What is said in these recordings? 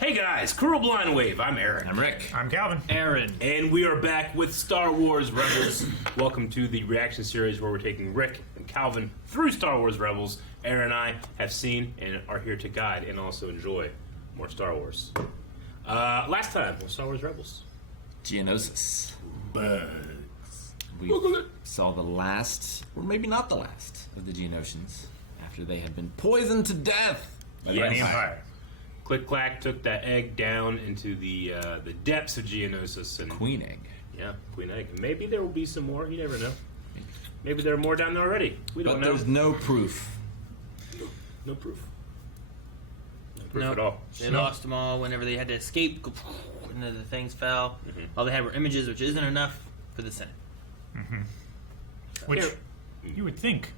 Hey guys, Cruel Blind Wave. I'm Aaron. I'm Rick. I'm Calvin. Aaron. And we are back with Star Wars Rebels. Welcome to the reaction series where we're taking Rick and Calvin through Star Wars Rebels. Aaron and I have seen and are here to guide and also enjoy more Star Wars. Last time was Star Wars Rebels. Geonosis. Bugs. We saw the last, or maybe not the last, of the Geonosians after they had been poisoned to death by the Yes. Empire. Click Clack took that egg down into the depths of Geonosis and Queen Egg. yeah, Queen Egg. Maybe there will be some more. You never know. Maybe there are more down there already. We don't But know. there's no proof. No proof. No proof Nope. at all. They lost them all whenever they had to escape, and then the things fell. All they had were images, which isn't enough for the Senate. Which Here. you would think.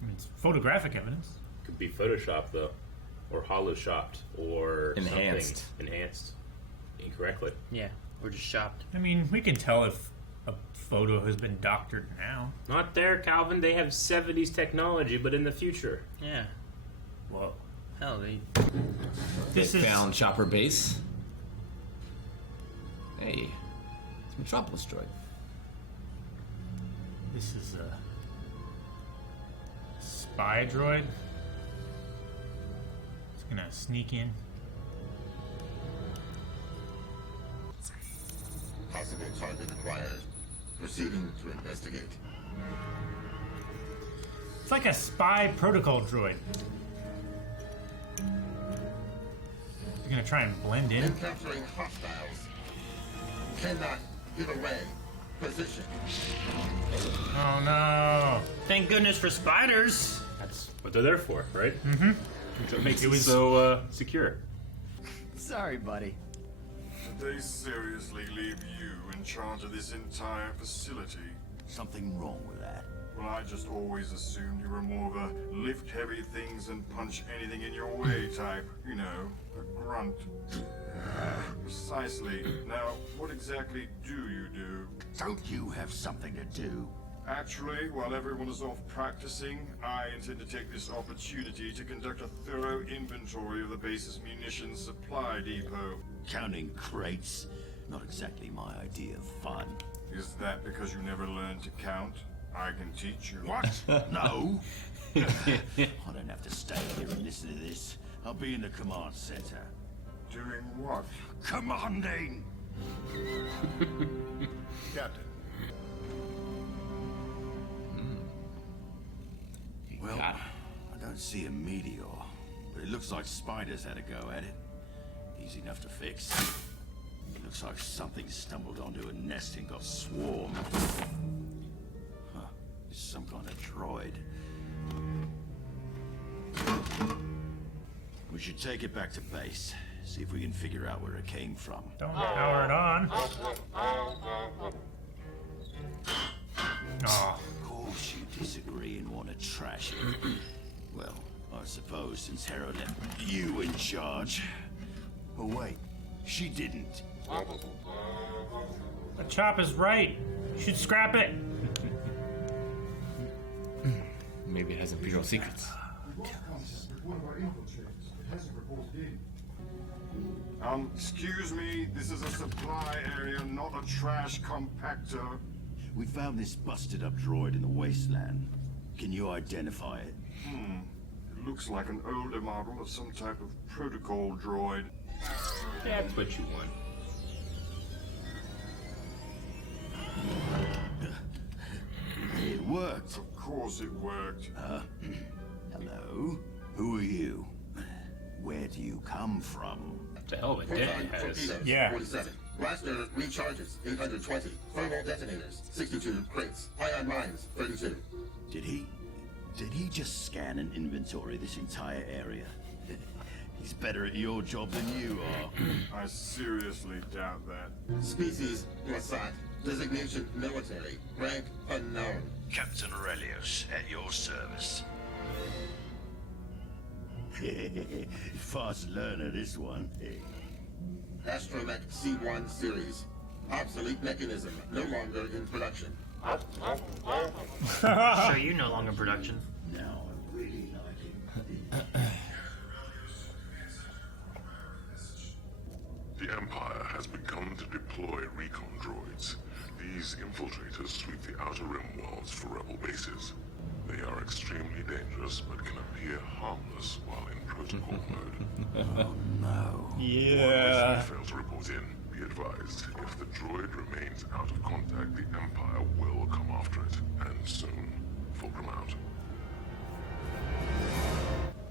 I mean, it's photographic evidence. Could be photoshopped though, or holoshopped, or Enhanced. something enhanced incorrectly. Yeah, we're just shopped. I mean, we can tell if a photo has been doctored now. Not there, Calvin. They have 70s technology, but in the future. Yeah. Whoa. Hell, they. This They is found Chopper Base. Hey, it's Metropolis droid. this is a spy droid. It's gonna sneak in. Possible target acquired. Proceeding to investigate. It's like a spy protocol droid. You're gonna try and blend in. Encountering hostiles. Cannot give away position. Oh no! Thank goodness for spiders. That's what they're there for, right? Mm-hmm. So it makes it was- so secure. Sorry, buddy. Did they seriously leave you in charge of this entire facility? Something wrong with that. Well, I just always assumed you were more of a lift heavy things and punch anything in your way type. You know, a grunt. Precisely. Now, what exactly do you do? Don't you have something to do? Actually, while everyone is off practicing, I intend to take this opportunity to conduct a thorough inventory of the base's munitions supply depot. Counting crates? Not exactly my idea of fun. Is that because you never learned to count? I can teach you. What? No. I don't have to stay here and listen to this. I'll be in the command center. Doing what? Commanding! Captain. Well, Got I don't see a meteor, but it looks like spiders had a go at it. Easy enough to fix. It looks like something stumbled onto a nest and got swarmed. Huh. It's some kind of droid. We should take it back to base. See if we can figure out where it came from. Don't power it on. Oh, Of course you disagree and want to trash it. Well, I suppose since Hera left you in charge. Oh wait, she didn't. the chop is right. You should scrap it. Maybe it has imperial secrets. Excuse me, this is a supply area, not a trash compactor. We found this busted up droid in the wasteland. Can you identify it? It looks like an older model of some type of protocol droid. That's what you want. It worked. Of course it worked. Hello? Who are you? Where do you come from? To hell of a dick Proton it has. torpedoes. Yeah. 47. Blaster recharges. 820. Thermal detonators. 62. Crates. Ion mines. 32. Did he just scan and inventory this entire area? He's better at your job than you are. I seriously doubt that. Species Mossad. Designation military. Rank unknown. Captain Aurelius, at your service. Fast learner, this one. Astromech C1 series. Obsolete mechanism. No longer in production. Show you no longer in production. Now I really like him. has begun to deploy recon droids. These infiltrators sweep the outer rim walls for rebel bases. They are extremely dangerous, but can appear harmless while in protocol mode. No. Yeah. If you fail to report in, be advised, if the droid remains out of contact, the Empire will come after it, and soon. Fulcrum out.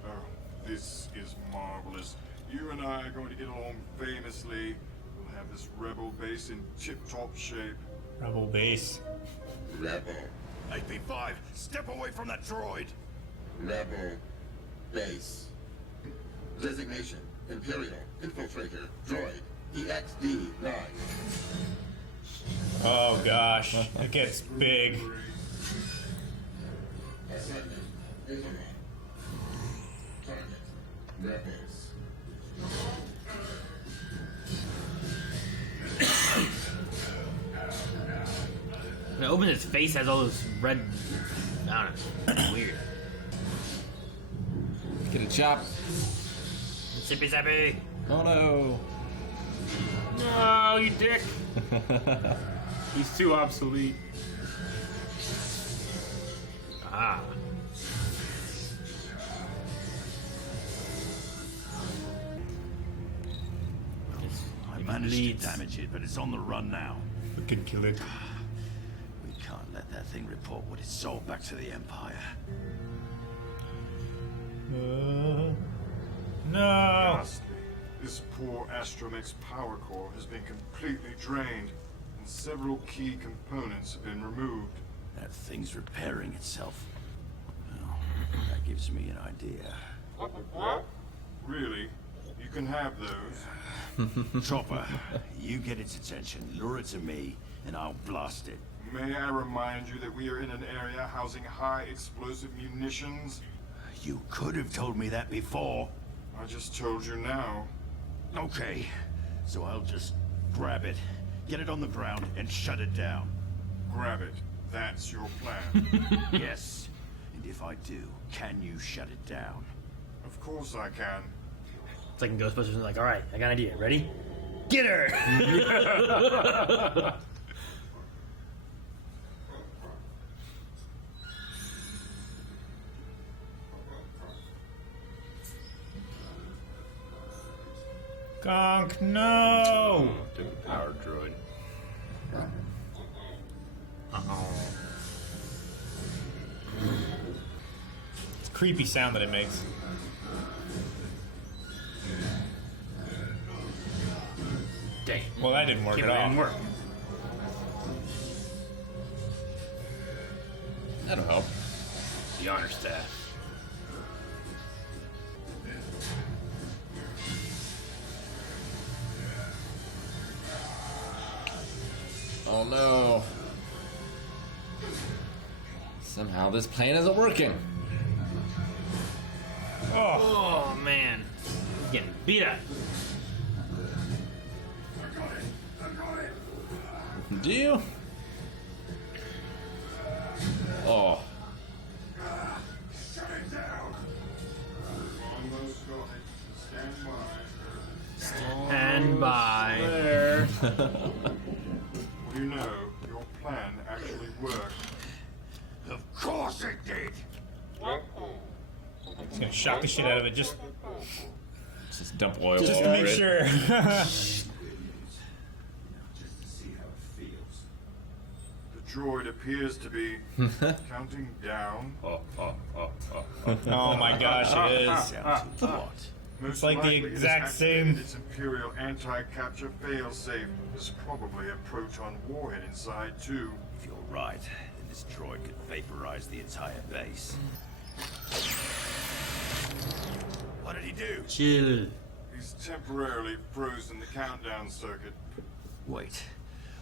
Oh, this is marvelous. You and I are going to get along famously. We'll have this rebel base in tip-top shape. Rebel base. Rebel. AP5, step away from that droid! Rebel. Base. Designation. Imperial. Infiltrator. Droid. EXD-9. Oh gosh, it gets big. Assignment. Overrun. Target. Rebels. When it opens its face, has all those red. I don't know. Weird. Get a chop. Sippy sappy. Oh no. No, you dick. He's too obsolete. Ah. I managed to damage it, but it's on the run now. We could kill it. We can't let that thing report what it saw back to the Empire. No. Ghastly. This poor astromech's power core has been completely drained, and several key components have been removed. That thing's repairing itself. Well, that gives me an idea. What? Really? You can have those. Chopper, you get its attention, lure it to me, and I'll blast it. May I remind you that we are in an area housing high explosive munitions? You could have told me that before. I just told you now. Okay, so I'll just grab it, get it on the ground, and shut it down. Grab it. That's your plan. Yes, and if I do, can you shut it down? Of course I can. It's like in Ghostbusters, like, all right, I got an idea. Ready? Get her! Gonk, no! Took a power droid. It's a creepy sound that it makes. Dang. Well, that didn't work Can't at all. even work. That'll help. The honor staff. Oh no. Somehow this plan isn't working. Oh, man. He's getting beat up. Do you? Oh. Almost got it. Stand by. And by. There. Well, you know, your plan actually worked. Of course it did! It's gonna shock the shit out of it just Just dump oil to over make it. sure. Just to see how it feels. The droid appears to be counting down. Oh my gosh, it is. Down to what? Most like the likely it has exact activated same- Its Imperial anti-capture failsafe. There's probably a proton warhead inside too. If you're right, then this droid could vaporize the entire base. What did he do? Chill. He's temporarily frozen the countdown circuit. Wait.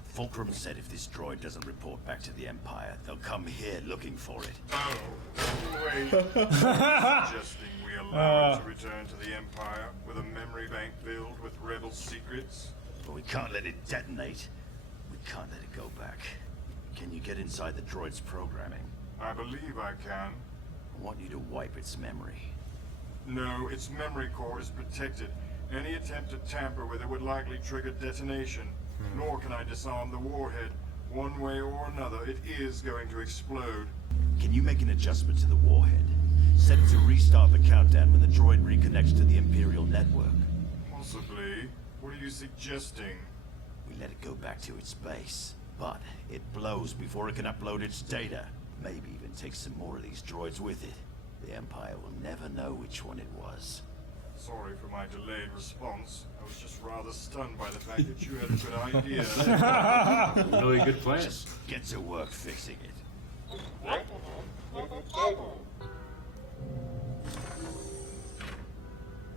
Fulcrum said if this droid doesn't report back to the Empire, they'll come here looking for it. Oh, wait. Suggesting we allow it to return to the Empire with a memory bank filled with rebel secrets? But we can't let it detonate. We can't let it go back. Can you get inside the droid's programming? I believe I can. I want you to wipe its memory. No, its memory core is protected. Any attempt to tamper with it would likely trigger detonation. Nor can I disarm the warhead. One way or another, it is going to explode. Can you make an adjustment to the warhead? Set it to restart the countdown when the droid reconnects to the Imperial network. Possibly. What are you suggesting? We let it go back to its base, but it blows before it can upload its data. Maybe even take some more of these droids with it. The Empire will never know which one it was. Sorry for my delayed response. I was just rather stunned by the fact that you had a good idea. Really good plan. Just get to work fixing it.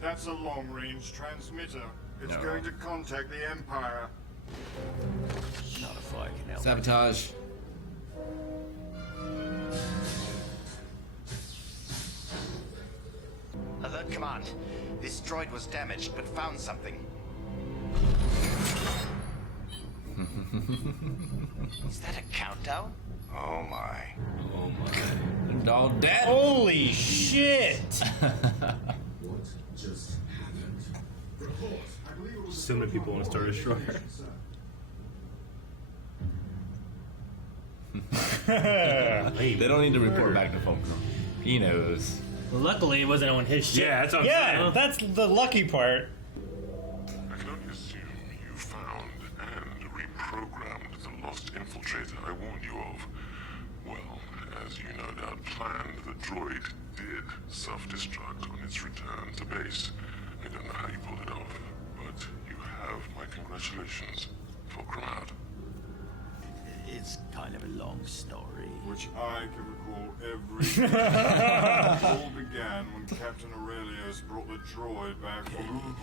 That's a long-range transmitter. It's going to contact the Empire. Not if I can help. Sabotage. Alert command. This droid was damaged, but found something. Is that a countdown? Oh my. Oh my. They're all dead. Holy shit! What just happened? Report. I believe it was So many people want to start a destroyer. They don't need to report back to Fulcrum. He knows. Well, luckily, it wasn't on his ship. Yeah, that's what I'm Yeah, saying. that's the lucky part. I can only assume you found and reprogrammed the lost infiltrator I warned you of. Well, as you no doubt planned, the droid did self-destruct on its return to base. I don't know how you pulled it off, but you have my congratulations. Fulcrum out. It's kind of a long story. Which I can recall every It all began when Captain Aurelius brought the droid back from...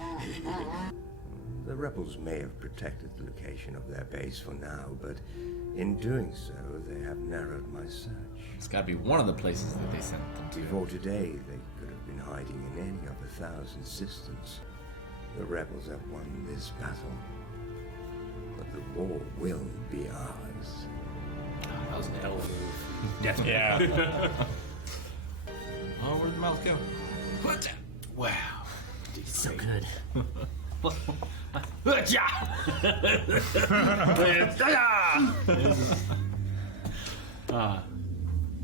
The rebels may have protected the location of their base for now, but in doing so, they have narrowed my search. It's got to be one of the places that they sent them to. Before today, they could have been hiding in any of 1,000 systems. The rebels have won this battle, but the war will be ours. That was an hell of a move. Definitely. Yeah. Oh, where'd the mouth go? What? Wow. It's so good.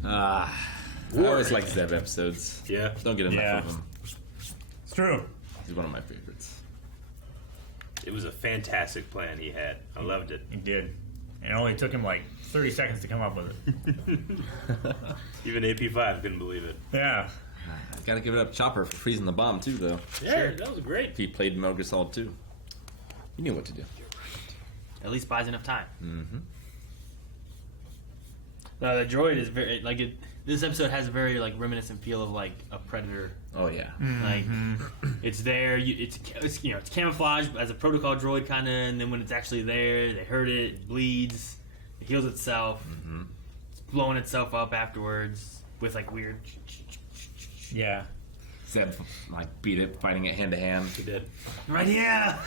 I always like Zeb episodes. Yeah. Don't get enough Yeah. of him. It's true. He's one of my favorites. It was a fantastic plan he had. I loved it. He did. And it only took him like 30 seconds to come up with it. Even AP5 couldn't believe it. Yeah. Gotta give it up Chopper for freezing the bomb too, though. Yeah, that was great. If he played Metal Gear Solid 2, he knew what to do. At least buys enough time. Mm-hmm. The droid is very like it. This episode has a very like reminiscent feel of like a Predator. Oh yeah. Like it's there. It's you know it's camouflaged as a protocol droid kind of, and then when it's actually there, they hurt it. It bleeds. It heals itself. Mm-hmm. It's blowing itself up afterwards with like weird. Yeah. Zeb like beat it, fighting it hand to hand. He did. Right here.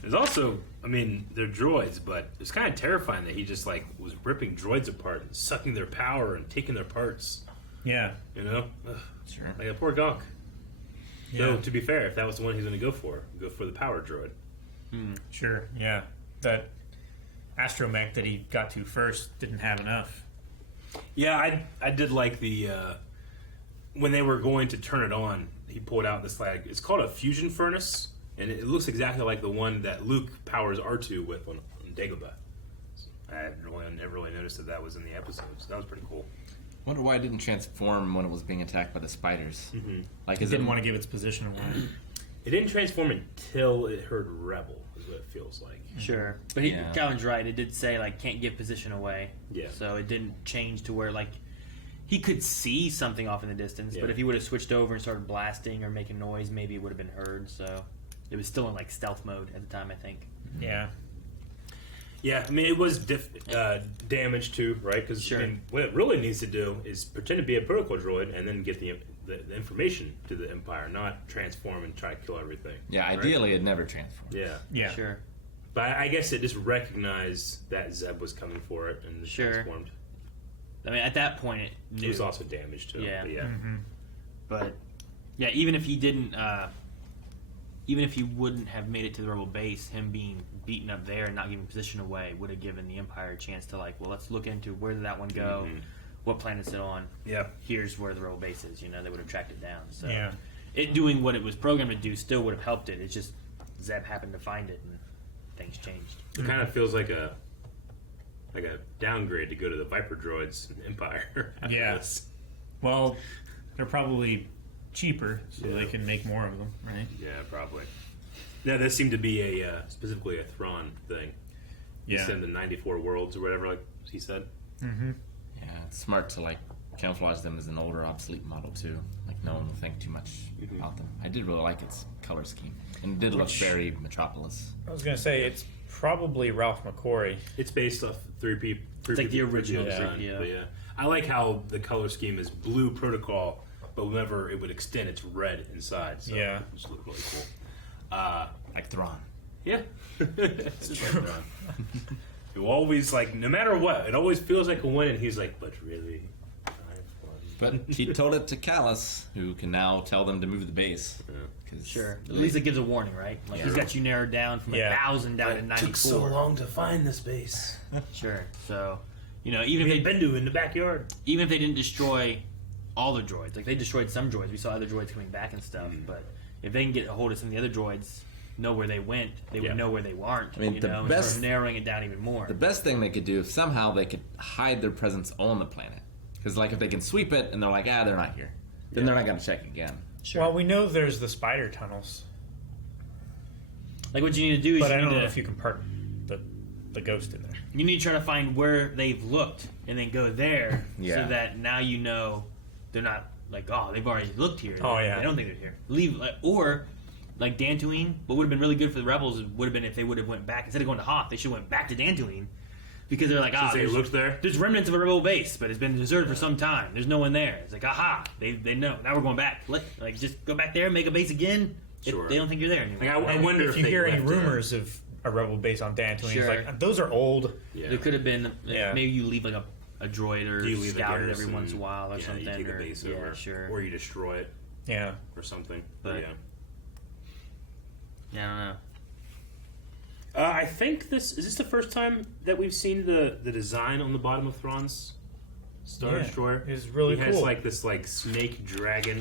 There's also, I mean, they're droids, but it's kind of terrifying that he just like was ripping droids apart and sucking their power and taking their parts. Yeah. You know, Ugh. Sure. Like a poor Gonk. Yeah. Though to be fair, if that was the one he's going to go for the power droid. Sure. Yeah. That astromech that he got to first didn't have enough. Yeah, I did like the when they were going to turn it on, he pulled out this like it's called a fusion furnace, and it looks exactly like the one that Luke powers R2 with on Dagobah. So I never really noticed that was in the episodes. That was pretty cool. Wonder why it didn't transform when it was being attacked by the spiders. Mm-hmm. Like, He didn't want to give its position away. It didn't transform until it heard Rebel, is what it feels like. Sure, but Calvin's right. It did say like can't give position away. Yeah. So it didn't change to where like he could see something off in the distance, Yeah. but if he would have switched over and started blasting or making noise, maybe it would have been heard. So it was still in like stealth mode at the time, I think. Yeah. Yeah, I mean, it was damage too, right? Because Sure. I mean, what it really needs to do is pretend to be a protocol droid and then get the information to the Empire, not transform and try to kill everything. Yeah, right? ideally it never transformed. Yeah. Yeah. Sure. But I guess it just recognized that Zeb was coming for it and Sure. transformed. I mean, at that point, it knew. It was also damaged too. Yeah. But yeah. Mm-hmm. But Yeah, even if he didn't, even if he wouldn't have made it to the rebel base, him being beaten up there and not giving position away would have given the Empire a chance to like, well, let's look into where did that one go, what planet's it on. Yeah. Here's where the rebel base is. You know, they would have tracked it down. So Yeah. it doing what it was programmed to do still would have helped it. It's just Zeb happened to find it and things changed. It kind of feels like a downgrade to go to the Viper droids in Empire. after Yeah. this. Well, they're probably cheaper, so they can make more of them, right? Yeah, probably. Yeah, this seemed to be a specifically a Thrawn thing. He Yeah. sent the 94 worlds or whatever, like he said. Mm-hmm. Yeah, it's smart to like camouflage them as an older, obsolete model too. Like no one will think too much about them. I did really like its color scheme, and it did look very Metropolis. I was gonna say it's probably Ralph McQuarrie. It's based off 3P. It's like the original design. 3PO. But yeah, I like how the color scheme is blue protocol, but whenever it would extend, it's red inside. So Yeah. it just looked really cool. Like Thrawn. Yeah, it's just like Thrawn. You always like, no matter what, it always feels like a win. And he's like, but really, But he told it to Callus, who can now tell them to move the base. Cause Sure. At least it gives a warning, right? Like he's got you narrowed down from 1,000 down to 94. Took so long to find this base. Sure. So, you know, even We if had they been to in the backyard. even if they didn't destroy all the droids, like they destroyed some droids, we saw other droids coming back and stuff. But if they can get a hold of some of the other droids, know where they went, they would know where they weren't. I mean, you the know, and best- start narrowing it down even more. The best thing they could do, if somehow they could hide their presence on the planet. Because, like, if they can sweep it and they're like, they're not here, then they're not going to check again. Sure. Well, we know there's the spider tunnels, Like what you need to do is but you I don't need know to, if you can park the ghost in there. you need to try to find where they've looked and then go there Yeah. so that now you know they're not like, oh, they've already looked here. Oh, yeah. They don't think they're here. Leave or like Dantooine. What would have been really good for the rebels would have been if they would have went back instead of going to Hoth. They should have went back to Dantooine because they're like, Since they there's, looked there? there's remnants of a rebel base, but it's been deserted for some time. There's no one there. It's like, aha, they know. Now we're going back. Like just go back there, make a base again. Sure. They don't think you're there anymore. Like, I And wonder if you they hear any left, rumors of a rebel base on Dantooine, Sure. it's like those are old. Yeah. There could have been Yeah. maybe you leave like a droid or You leave a scout it every garrison, once in a while or yeah, something. You take or, a base yeah, over, sure. or you destroy it Yeah. or something. But- yeah. Yeah, I don't know. I think is this the first time that we've seen the design on the bottom of Thrawn's Star Yeah, Destroyer. it's really He has cool. like this like snake dragon,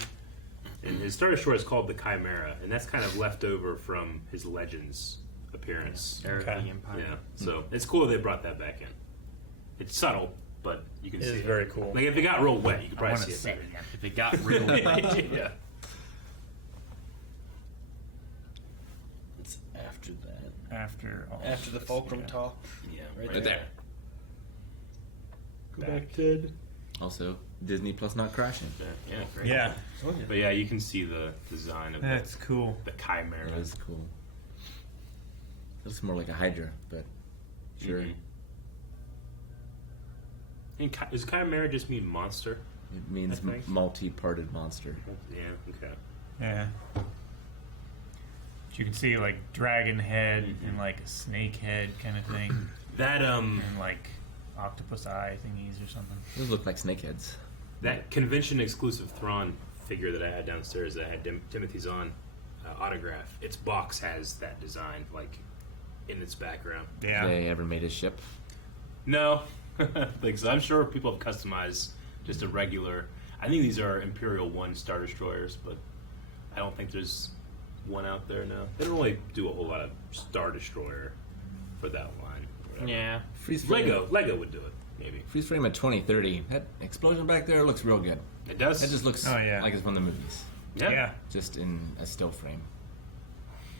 and his Star Destroyer is called the Chimera, and that's kind of left over from his Legends appearance. Era of Okay. the Empire. Yeah, so it's cool they brought that back in. It's subtle, but you can It see is it. very cool. Like if it got real wet, you could I probably want see to it say better. if it got real. Yeah. It's after that. After all After the this, Fulcrum yeah. talk. Yeah, Right there. Go back, Ted. Also, Disney Plus not crashing. Yeah, great. Yeah, But yeah, you can see the design of that's cool. the Chimera. That is cool. It looks more like a Hydra, but sure. Mhm. And does Chimera just mean monster? It means I think. multi-parted monster. Yeah, okay. Yeah. But you can see like dragon head and like a snake head kind of thing, That and like octopus eye thingies or something. Those look like snakeheads. that convention exclusive Thrawn figure that I had downstairs that I had Timothy Zahn autograph. Its box has that design like in its background. Yeah. They ever made a ship? No, like so I'm sure people have customized just a regular. I think these are Imperial 1 Star Destroyers, but I don't think there's one out there now. They don't really do a whole lot of Star Destroyer for that line. or whatever. Yeah. Freeze frame. Lego would do it, maybe. Freeze frame at 2030. That explosion back there looks real good. It does. That just looks Oh, yeah. like it's one of the movies, Yeah. just in a still frame.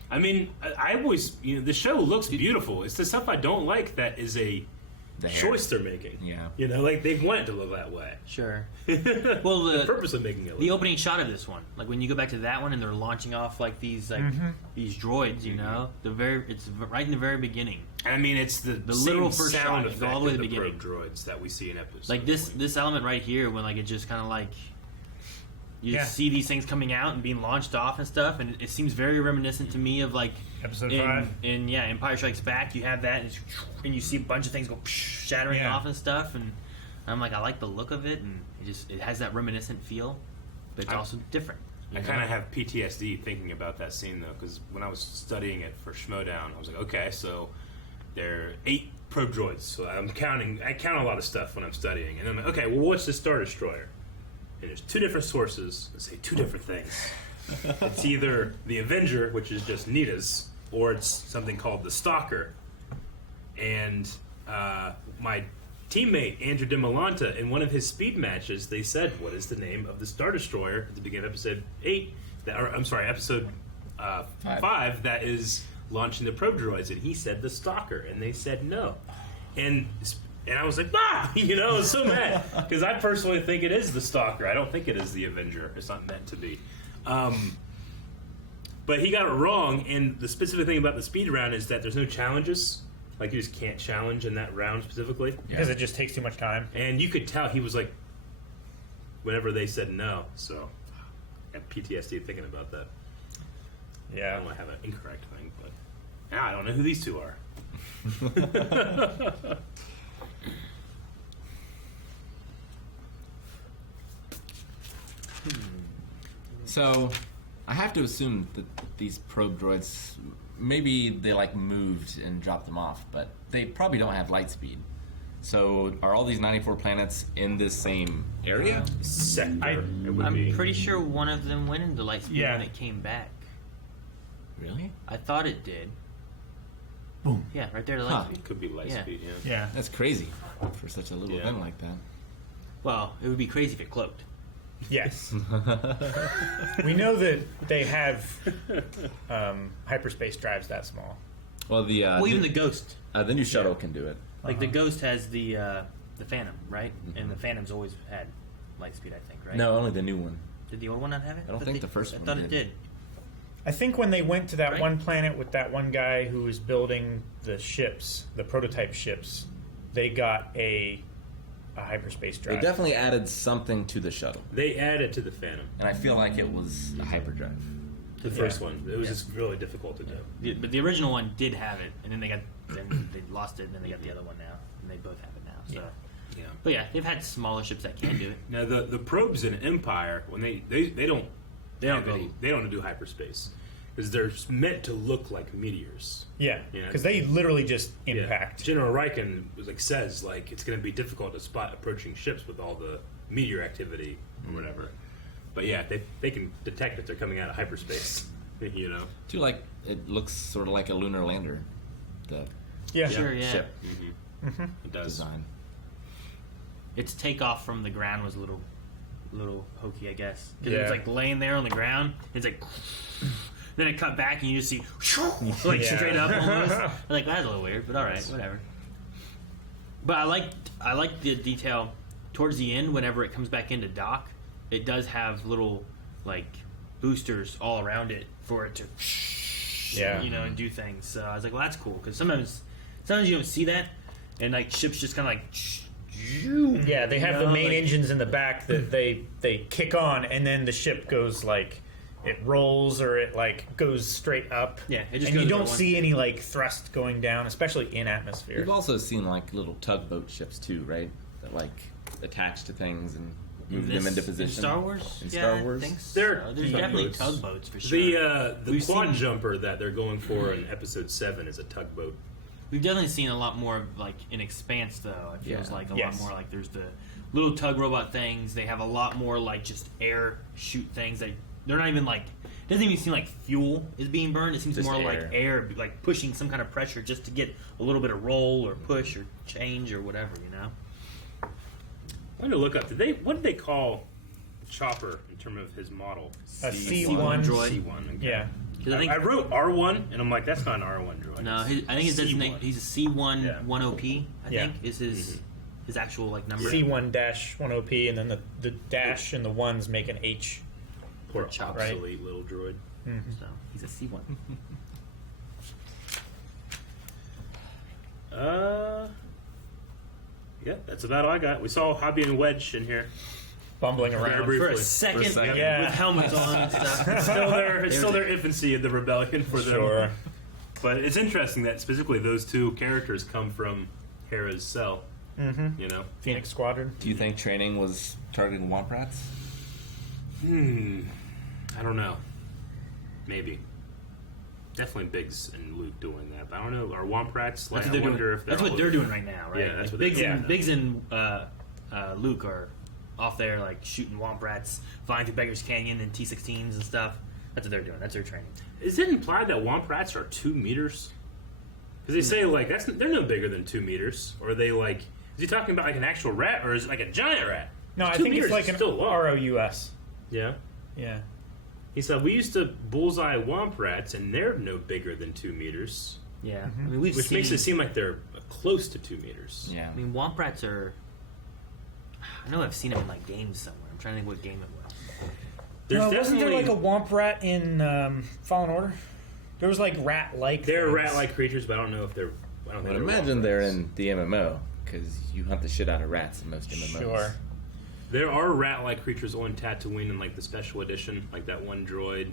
I mean, I always, the show looks beautiful. It's the stuff I don't like that is a The hair. choice they're making. Yeah. Like they want it to look that way. Sure. Well, Well, the purpose of making it. The Look opening shot of this one, like when you go back to that one and they're launching off like these these droids, you know, it's right in the very beginning. I mean, it's the literal same first sound shot, effect go all the way of to the the beginning. probe droids that we see in episodes. Like this element right here, when like it just kind of like you Yeah. see these things coming out and being launched off and stuff, and it seems very reminiscent to me of like Episode in, 5. in Empire Strikes Back. You have that, and you see a bunch of things go shattering Yeah. off and stuff, and I'm like, I like the look of it, and it has that reminiscent feel, but it's also different. I kind of have PTSD thinking about that scene though, because when I was studying it for Schmodown, I was like, okay, so there are 8 probe droids. So I count a lot of stuff when I'm studying, and I'm like, okay, well, what's the Star Destroyer? And there's 2 different sources that say 2 different things. It's either the Avenger, which is just Nita's, or it's something called the Stalker. And my teammate Andrew DeMolanta, in one of his speed matches, they said, "What is the name of the Star Destroyer?" at the beginning of episode 8. Episode 5. That is launching the probe droids, and he said the Stalker, and they said no. And I was like, I was so mad because I personally think it is the Stalker. I don't think it is the Avenger. It's not meant to be. But he got it wrong, and the specific thing about the speed round is that there's no challenges. Like, you just can't challenge in that round specifically. Because it just takes too much time. And you could tell he was like, whenever they said no. So, I have PTSD thinking about that. Yeah. I don't want to have an incorrect thing, but now I don't know who these 2 are. So, I have to assume that these probe droids, maybe they like moved and dropped them off, but they probably don't have light speed. So, are all these 94 planets in this same area? Sector. I'm pretty sure one of them went into light speed Yeah. when it came back. Really? I thought it did. Boom. Yeah, right there to light speed. Could be light Yeah. speed, yeah. Yeah. That's crazy for such a little Yeah. event like that. Well, it would be crazy if it cloaked. Yes. We know that they have hyperspace drives that small. Well, Well, even the Ghost. the new shuttle can do it. Like the Ghost has the Phantom, right? And the Phantom's always had light speed, I think, right? No, only the new one. Did the old one not have it? I don't think the first one I thought it did. did. I think when they went to that Right. one planet with that one guy who was building the ships, the prototype ships, they got a hyperspace They drive. definitely added something to the shuttle, They added to the Phantom. and I feel like it was a hyperdrive. The first one. It was just really difficult to do. But the original one did have it, and then they lost it, and then they got the other one now, and they both have it now. So, Yeah. but yeah, they've had smaller ships that can do it. Now the probes in Empire, when they don't they don't do hyperspace because they're meant to look like meteors. Yeah, Yeah. because they literally just Yeah. impact. General Riken says it's going to be difficult to spot approaching ships with all the meteor activity or whatever. But yeah, they can detect if they're coming out of hyperspace. Too, like, it looks sort of like a lunar lander. The Yeah, Sure, yeah. ship It does. design. Its takeoff from the ground was a little hokey, I guess. Because it Yeah. was like laying there on the ground. It's like, then it cut back and you just see, like Yeah. straight up almost. I'm like, that's a little weird, but all right, whatever. But I like the detail towards the end. Whenever it comes back into dock, it does have little like boosters all around it for it to, Yeah. and do things. So I was like, well, that's cool because sometimes you don't see that, and like ships just kind of like. Yeah, they have the main like- engines in the back that they kick on, and then the ship goes like it rolls or it like goes straight up. Yeah, it just and you goes don't where it see any like thrust going down, especially in atmosphere. We've also seen like little tugboat ships too, right? That like attach to things and move them into position. In Star Wars? In Yeah, Star Wars. I think so. There's definitely tugboats. tugboats for sure. The We've quad seen- jumper that they're going for in Episode 7 is a tugboat. We've definitely seen a lot more of like in Expanse though. It feels Yeah. like a Yes. lot more like there's the little tug robot things. They have a lot more like just air shoot things. They're not even like it doesn't even seem like fuel is being burned. It seems Just more air. like air like pushing some kind of pressure just to get a little bit of roll or push or change or whatever, I want to look up. What did they call Chopper in terms of his model? A C1 C1 droid. C1. Okay. Yeah. 'Cause I think I wrote R1 and I'm like, that's not an R1 droid. no, I think his C1. designate he's a C1 Yeah. 1OP. I Yeah. think is his actual like number. C1-1OP, and then the dash and the ones make an H. Poor Chopper. obsolete little droid. So he's a C1. Yeah, that's about all I got. We saw Hobby and Wedge in here. Bumbling Very around. briefly. For a second, Yeah. with helmets on and stuff. It's still their infancy of the rebellion for them. Sure. But it's interesting that specifically those two characters come from Hera's cell. Mm-hmm. You know? Phoenix Squadron. Do you think training was targeting Womp Rats? I don't don't know. Maybe. Definitely Biggs and Luke doing that, but I don't know. Are Womp Rats? Like, That's what I they're wonder doing. if they're That's what all- they're doing right now, right? Yeah, that's what Biggs they're and doing. Luke are off there like shooting Womp Rats, flying through Beggar's Canyon and T-16s and stuff. That's what they're doing. That's their training. Is it implied that Womp Rats are 2 meters? Because they say like they're no bigger than 2 meters. Or are they like? Is he talking about like an actual rat, or is it like a giant rat? No, I 2 think it's meters like is an still long. ROUS. Yeah. Yeah. He said we used to bullseye Womp Rats, and they're no bigger than 2 meters. Yeah, I mean we've Which seen, makes it seem like they're close to 2 meters. Yeah. I mean Womp Rats are. I know I've seen them in like games somewhere. I'm trying to think what game it was. There's Wasn't there definitely like a Womp Rat in Fallen Order? There was like rat-like. they're things. rat-like creatures, but I don't know if they're. I don't But think imagine Womp they're Rats. in the MMO, because you hunt the shit out of rats in most MMOs. Sure. There are rat-like creatures on Tatooine in like the special edition, like that one droid.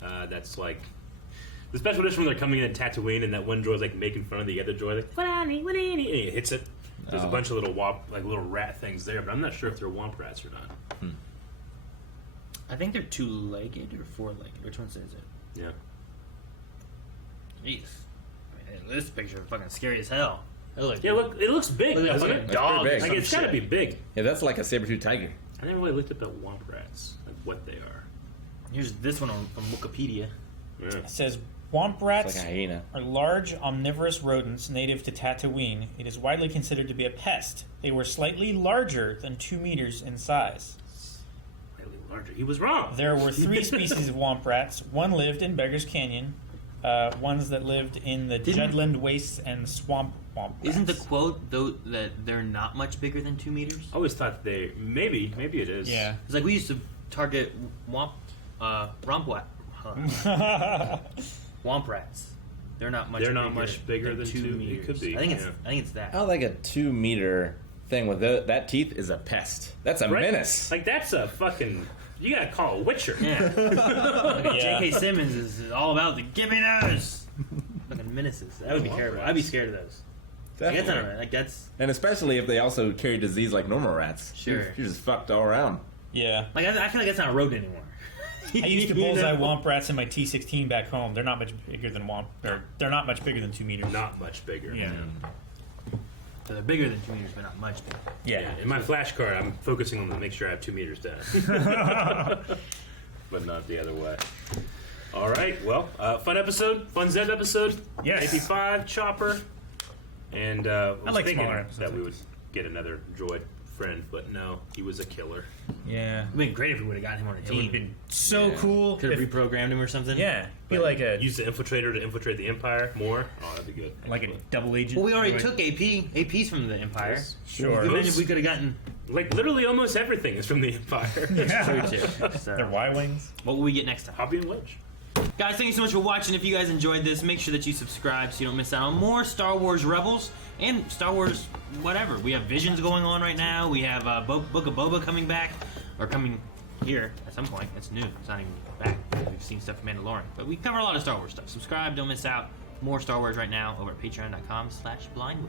That's like the special edition when they're coming in at Tatooine, and that one droid's like making fun of the other droid, like "What-a-nee, what-a-nee," and it hits it. There's a Oh. bunch of little little rat things there, but I'm not sure if they're Womp Rats or not. I think they're 2-legged or 4-legged. Which one says it? Yeah. Jeez. I mean, this picture is fucking scary as hell. Yeah, look, it looks big. Look at that doesn't fucking it? dog. pretty or big. some Like it's got to shit. be big. Yeah, that's like a saber-tooth tiger. I never really looked up at Womp Rats, like what they are. Here's this one from Wikipedia. Yeah. It says Womp It's Rats like a hyena. are large omnivorous rodents native to Tatooine. It is widely considered to be a pest. They were slightly larger than 2 meters in size. Slightly larger. He was wrong. There were 3 species of Womp Rats. One lived in Beggar's Canyon. Ones that lived in the Didn't- Jedland wastes and swamp Womp Rats. Isn't the quote though that they're not much bigger than 2 meters? I always thought they maybe it is. Yeah. It's like we used to target Womp Rats. They're not much. They're not much bigger than 2 meters. It could be. I think it's. yeah. I think it's that. I don't think a 2-meter thing with that teeth is a pest. That's a Right? menace. Like that's a fucking. You gotta call a Witcher. Yeah. Yeah. J.K. Simmons is all about the give me those fucking menaces. That would be Womp terrible. Rats. I'd be scared of those. Like, that's not right. Like that's And especially if they also carry disease like normal rats. Sure. You're just fucked all around. Yeah. like I feel like that's not a rodent anymore. I used to You bullseye know? Womp Rats in my T-16 back home. They're not much bigger than they're not much bigger than 2 meters. Not much bigger. Yeah. So they're bigger than 2 meters, but not much bigger. Yeah. In my flashcard, I'm focusing on to make sure I have 2 meters down, but not the other way. All right. Well, fun episode, fun Zed episode. Yes. AP5 Chopper, and I was like thinking smaller episodes that we like would get another droid friend, but no, he was a killer. Yeah. It'd been great if we would have gotten him on a It would team. have been so Yeah. cool. Could have if- reprogrammed him or something. yeah. Be like a Use the infiltrator to infiltrate the Empire more. Oh, that'd be good. double agent. Well, we already Anyway. took APs from the Empire. Sure. Imagine if we could have gotten. Like literally, almost everything is from the Empire. Yeah. True, too. So, They're Y-wings. what will we get next time? Hobby and Wedge. Guys, thank you so much for watching. If you guys enjoyed this, make sure that you subscribe so you don't miss out on more Star Wars Rebels and Star Wars whatever. We have Visions going on right now. We have Book of Boba coming back, or coming here at some point. It's new. It's not even back. We've seen stuff from Mandalorian. But we cover a lot of Star Wars stuff. Subscribe, don't miss out. More Star Wars right now over at patreon.com/blindwave.